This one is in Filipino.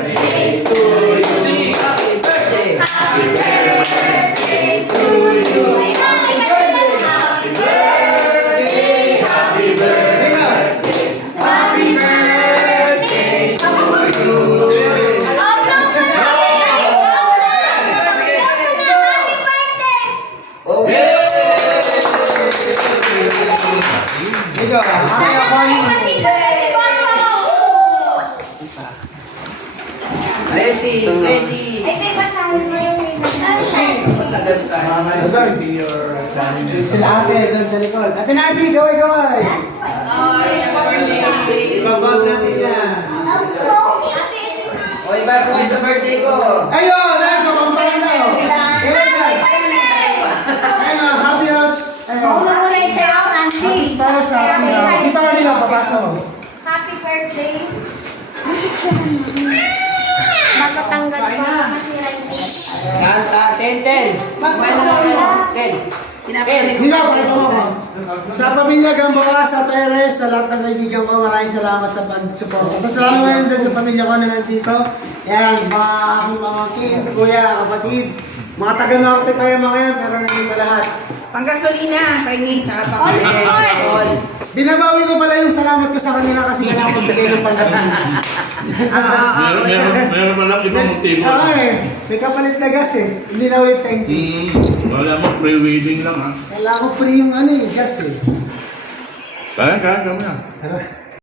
birthday to you. Sing happy birthday. Happy birthday to you. Happy birthday. Happy birthday. Happy birthday. Happy birthday to you. Okay. Ikaw, kaya ko Blessing, blessing. Ay, may basahin mo yung Matagal tayo. Sila ate, doon sa likod. Ate Nasi, gaway-gaway! Ibabag natin yan. O, iba ko sa birthday ko. Ayun! Ayun! Kampalan na! Ayun! Happy house! Ako na muna yung sayo, Nancy. Para sa akin. Kita ka nila, papasa mo. Happy birthday. Magkatanggal ko kasi Kanta, 10. Ten. Hindi na, pakita mo ako. Sa pamilya Gamboa, sa Perez, sa lahat ng kaibigan ko, maraming salamat sa pag-support. At salamat ngayon din sa pamilya ko na nandito. Yan, mga aking mga kid, kuya, kapatid. Mga taga-norte pa yung mga yan, pero nandito lahat. Panggasolina, pahingi, tsaka All. pang-all. Binabawi ko pala yung salamat ko sa kanila kasi kailangan magbigay ng panggasolina. Meron pa lang ibang motibo. Oo may kapalit na gas eh. Hindi na wait, thank you. Wala mo, pre-wedding lang ha. Kailangan ko free yung gas eh. Kaya, kami na. Tara.